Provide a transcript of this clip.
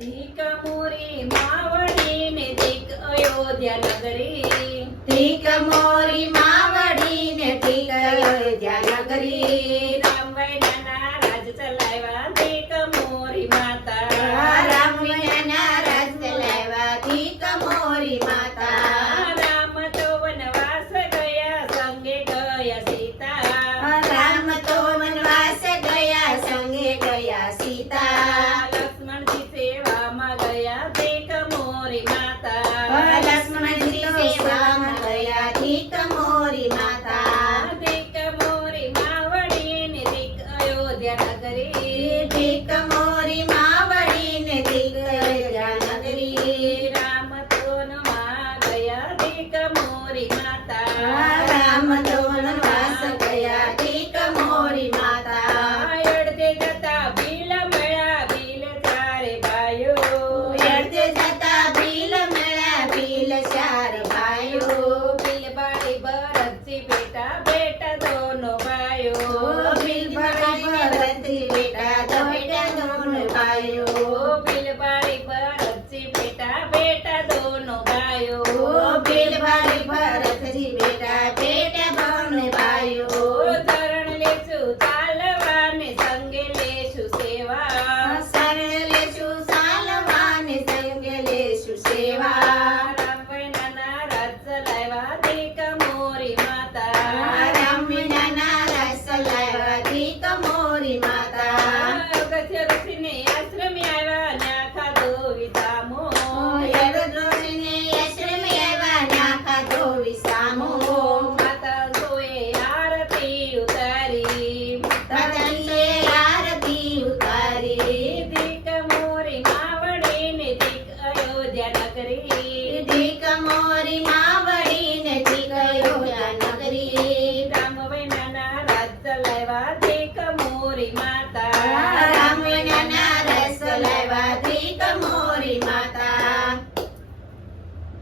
ધીક મોરી માવડી ને ધીક અયોધ્યા નગરી. ધીક મોરી માવડી ને ધીક અયોધ્યા નગરી. રામ વૈનાના રાજ ચલાવ્યા ધીક મોરી માતા. રામ વિનાના રાજ ચલાવ્યા ધીક મોરી માતા. રામ તો વનવાસ ગયા સંગે ગયા સીતા. રામ તો વનવાસ ગયા સંગે ગયા સીતા. લક્ષ્મણજી સેવામાં ગયા ધીક મોરી માતા. લક્ષ્મણજી સેવામાં ગયા ધીક મોરી માતા. ધીક મોરી માવડી ને ધીક અયોધ્યા નગરી. ધીક મોરી માવડી ને ધીક અયોધ્યા નગરી. રામ તો વનમાં ગયા ધીક મોરી માતા. રામ તો વનવાસ ગયા ધીક મોરી માતા. અયોધ્યા જતા ભીલ મળ્યા ભીલ ચારે ભાઈઓ. અયોધ્યા જતા ભીલ મળ્યા ભીલ ચાર ભાઈઓ. ભીલ બાળી ભરતજી બેટા બેટા દોનો ભાઈઓ. ભીલ બાળી ભરતજી બેટા દોનો ભાઈઓ. ભીલ બાળી ભરતજી બેટા બેટા દોનો ભાઈઓ. ભીલ બાળી ભરતજી બેટા બેટા દોનો ભાઈઓ. ધરણ લેશું ચાલવાને સંગે લેશું સેવા. શરણ લેશું સાલવાને સંગે લેશું સેવા. રામ વૈનાના રાજ ચલાવ્યા ધીક મોરી માતા. રામ વિનાના રાજ ચલાવ્યા ધીક મોરી માતા. અગસ્ત્ય ઋષિને આશ્રમે આવ્યા ન્યા ખાધો વિસામો. યદુદ્રોણીને આશ્રમે આવ્યા ન્યા ખાધો વિસામો. માતા સોએ આરતી ઉતારી. તદંતે આરતી ઉતારી. ધીક મોરી માવડી ને ધીક અયોધ્યા નગરી. ધીક મોરી માવડી ને ધીક અયોધ્યા નગરી. રામ વૈનાના રાજ ચલાવ્યા ધીક મોરી માતા.